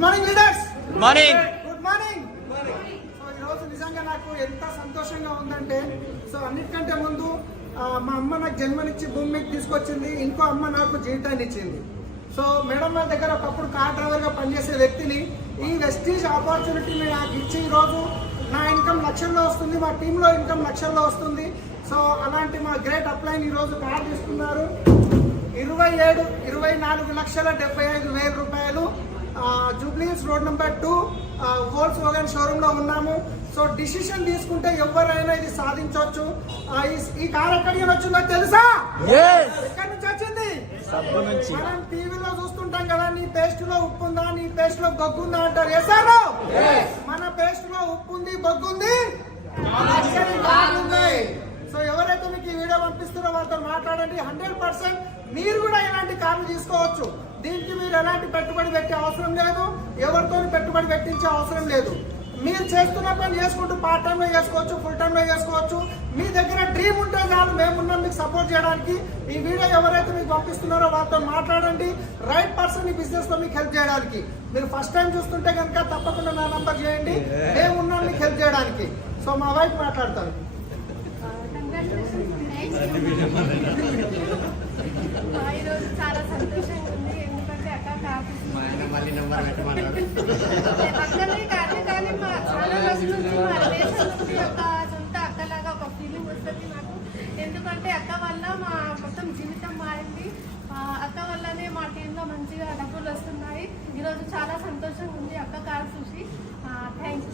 Good morning leaders. Good morning. Good morning. So ఈరోజు నిజంగా నాకు ఎంత సంతోషంగా ఉందంటే, సో అన్నిటికంటే ముందు మా అమ్మ నాకు జన్మనిచ్చి భూమి మీద తీసుకొచ్చింది, ఇంకో అమ్మ నాకు జీవితాన్ని ఇచ్చింది. సో మేడం వాళ్ళ దగ్గర ఒకప్పుడు కార్ డ్రైవర్గా పనిచేసే వ్యక్తిని ఈ వెస్టీజ్ ఆపర్చునిటీని నాకు ఇచ్చి ఈరోజు నా ఇన్కమ్ లక్షల్లో వస్తుంది, మా టీంలో ఇన్కమ్ లక్షల్లో వస్తుంది. సో అలాంటి మా గ్రేట్ అప్లైన్ ఈరోజు కార్ తీసుకున్నారు. 24,75,000 రూపాయలు. Jubilee Hills road number 2 Volkswagen showroom లో ఉన్నాము. సో డిసిషన్ తీసుకుంటే ఎవరైనా ఇది సాధించవచ్చు. ఈ కార్ ఎక్కడికి వచ్చిందో తెలుసా? ఎక్కడి నుంచి వచ్చింది? మనం టీవీలో చూస్తుంటాం కదా, నీ పేస్ట్ లో ఉప్పు ఉందా, నీ పేస్ట్ లో బొగ్గు ఉందా అంటారు. ఎసారు మన పేస్ట్ లో ఉప్పు ఉంది, బొగ్గు ఉంది. సో ఎవరైతే మీకు ఈ వీడియో పంపిస్తారో వాళ్ళతో మాట్లాడండి. 100% మీరు కూడా ఇలాంటి కార్లు తీసుకోవచ్చు. దీనికి మీరు ఎలాంటి పెట్టుబడి పెట్టే అవసరం లేదు, ఎవరితో పెట్టుబడి పెట్టించే అవసరం లేదు. మీరు చేస్తున్న పని చేసుకుంటూ పార్ట్ టైంలో చేసుకోవచ్చు, ఫుల్ టైంలో చేసుకోవచ్చు. మీ దగ్గర డ్రీమ్ ఉంటే చాలు, మేమున్నాం మీకు సపోర్ట్ చేయడానికి. ఈ వీడియో ఎవరైతే మీకు పంపిస్తున్నారో వాళ్ళతో మాట్లాడండి. రైట్ పర్సన్ ఈ బిజినెస్ లో మీకు హెల్ప్ చేయడానికి. మీరు ఫస్ట్ టైం చూస్తుంటే కనుక తప్పకుండా నా నంబర్ చేయండి, మేమున్నాం మీకు హెల్ప్ చేయడానికి. సో మా వైఫ్ మాట్లాడతారు. ఈరోజు చాలా సంతోషంగా ఉంది, ఎందుకంటే అక్క అక్కనే కాదు కానీ మా చాలా రోజుల నుంచి మా రిలేషన్ నుంచి ఒక సొంత అక్కలాగా ఒక ఫీలింగ్ వస్తుంది నాకు. ఎందుకంటే అక్క వల్ల మా మొత్తం జీవితం మారింది. అక్క వల్లనే మా టీంలో మంచిగా డబ్బులు వస్తున్నాయి. ఈరోజు చాలా సంతోషంగా ఉంది అక్క కార్ చూసి. Thank you.